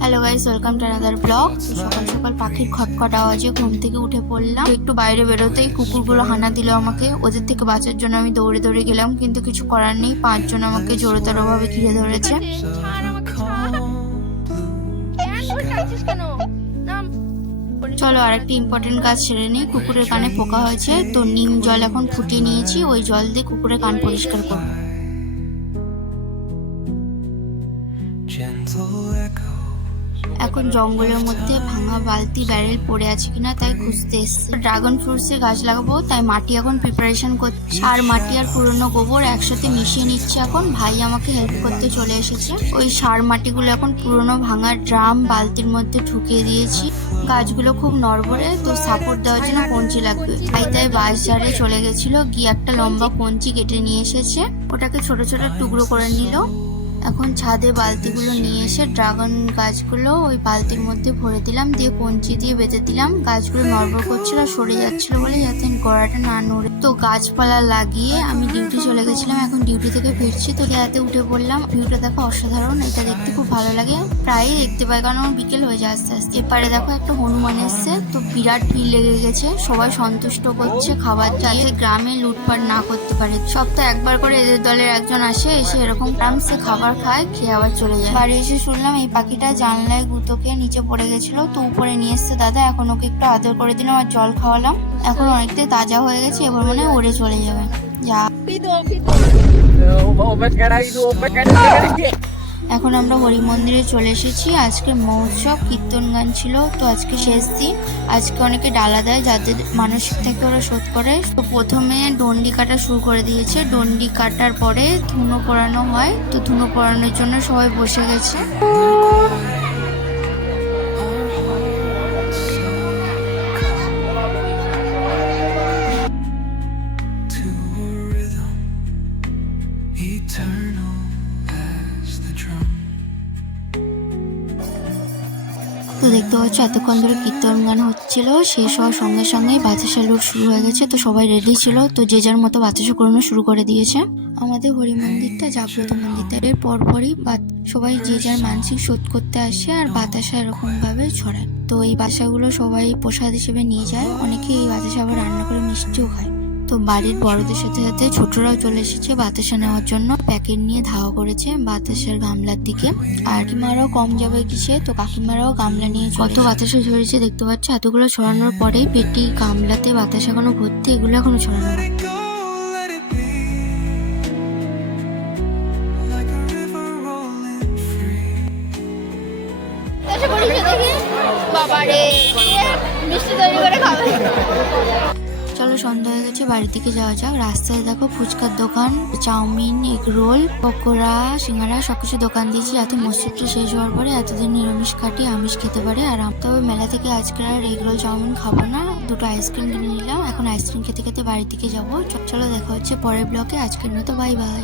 Hello guys welcome to another blog সকাল সকাল পাখির খটখট আওয়াজে ঘুম থেকে উঠে পড়লাম। একটু বাইরে বেরোতেই কুকুরগুলো হানা দিল আমাকে। ওদের থেকে বাঁচার জন্য আমি দৌড়ে দৌড়ে গেলাম কিন্তু কিছু করার নেই। পাঁচজন আমাকে জোরতরভাবে ঘিরে ধরেছে। চলো চলো আরেকটি ইম্পর্টেন্ট কাজ সেরে নিই। কুকুরের কানে পোকা হয়েছে তো নিম জল এখন ফুটিয়ে নিয়েছি। ওই জল দিয়ে কুকুরের কান পরিষ্কার করব। এখন জঙ্গলের মধ্যে ভাঙা বালতি ব্যারেল পড়ে আছে কিনা তাই খুঁজতে এসছে। ড্রাগন ফ্রুটসের গাছ লাগাবো, তাই মাটি এখন প্রিপারেশন করছে সার, মাটি আর পুরনো গোবর একসাথে মিশিয়ে নিচ্ছে এখন। ভাই আমাকে হেল্প করতে চলে এসেছে। ওই সার মাটিগুলো এখন পুরনো ভাঙা ড্রাম বালতির মধ্যে ঢুকিয়ে দিয়েছি। গাছগুলো খুব নড়বড়ে, তো সাপোর্ট দেওয়ার জন্য কঞ্চি লাগবে। তাই তাই ঝাড়ে চলে গেছিল, গিয়ে একটা লম্বা কঞ্চি কেটে নিয়ে এসেছে। ওটাকে ছোট ছোট টুকরো করে নিল। এখন ছাদে বালতিগুলো নিয়ে এসে ড্রাগন গাছগুলো ওই বালতির মধ্যে ভরে দিলাম, দিয়ে কঞ্চি দিয়ে বেঁধে দিলাম। গাছগুলো নড়বড় করছিল সরে যাচ্ছিল বলে যাতে গোড়াটা না নড়ে তো গাছপালা লাগিয়ে আমি ডিউটি চলে গেছিলাম, এখন ডিউটি থেকে ফিরছি। তো রাতে উঠে পড়লাম, ভিউটা দেখো অসাধারণ, এটা দেখতে খুব ভালো লাগে। প্রায়ই দেখতে পাই, কারণ বিকেল হয়ে যায় আস্তে আস্তে। এপারে দেখো একটা হনুমান এসছে, তো বিরাট ভিড় লেগে গেছে, সবাই সন্তুষ্ট করছে, খাবার যাতে গ্রামে লুটপাট না করতে পারে। সপ্তাহে একবার করে এদের দলের একজন আসে, এসে এরকম আরামসে খাবার খায়, খেয়ে আবার চলে যায়। বাড়ি এসে শুনলাম এই পাখিটা জানলায় গুঁতোকে নিচে পড়ে গেছিল, তো উপরে নিয়ে এসছে, দাদা, এখন ওকে একটু আদর করে দিলাম আর জল খাওয়ালাম। এখন অনেকটাই তাজা হয়ে গেছে এবার মনে উড়ে চলে যাবে। যা। এখন আমরা হরি মন্দিরে চলে এসেছি। আজকে মহোৎসব কীর্তন গান ছিল। তো আজকে শেষ দিন। আজকে অনেকে ডালা দেয় যাদের মানসিক থেকে ওরা শোধ করে। তো প্রথমে ডন্ডি কাটা শুরু করে দিয়েছে। ডন্ডি কাটার পরে ধুনো পড়ানো হয়। তো ধুনো পড়ানোর জন্য সবাই বসে গেছে। তো দেখতে পাচ্ছ, এতক্ষণ ধরে কীর্তন গান হচ্ছিল, শেষ হওয়ার সঙ্গে সঙ্গে বাতাসা লুট শুরু হয়ে গেছে, তো সবাই রেডি ছিল, তো যে যার মতো বাতাসা করানো শুরু করে দিয়েছে। আমাদের হরি মন্দিরটা, জাগ্রত মন্দিরটা এর পরপরই সবাই যে যার মানসিক শোধ করতে আসে আর বাতাসা এরকমভাবে ছড়ায়। তো এই বাতাসাগুলো সবাই প্রসাদ হিসেবে নিয়ে যায় অনেকে এই বাতাসা আবার রান্না করে মিষ্টিও খায়। তো বাড়ির বড়দের সাথে সাথে ছোটরাও চলে এসেছে বাতাসা নেওয়ার জন্য। প্যাকেট নিয়ে ধাওয়া করেছে বাতাসের গামলার দিকে। আর কাকিমারাও কম যাবে কিসে? তো কাকিমারাও গামলা নিয়ে কত বাতাসা ঝরেছে দেখতে পাচ্ছ? এতগুলো ছড়ানোর পরেই পেটি গামলাতে বাতাসা এখনও ভর্তি, এগুলো এখনও ছড়ানো বাবা রে, মিষ্টি তৈরি করে খাবে। সন্ধ্যা হয়ে গেছে, বাড়ির দিকে যাওয়া যাক। রাস্তায় দেখো ফুচকার দোকান, chowmein, egg roll, pakora, singara, সবকিছু দোকান দিয়েছি যাতে মসজিদটা শেষ হওয়ার পরে এতদিন নিরামিষ কাটি আমিষ খেতে পারে আর তবে মেলা থেকে আজকে আর এগ রোল, চাউমিন খাব না। দুটো আইসক্রিম কিনে নিলাম। এখন আইসক্রিম খেতে খেতে বাড়ির দিকে যাব। চলো দেখা হচ্ছে পরের ব্লকে আজকের মতো, বাই বাই।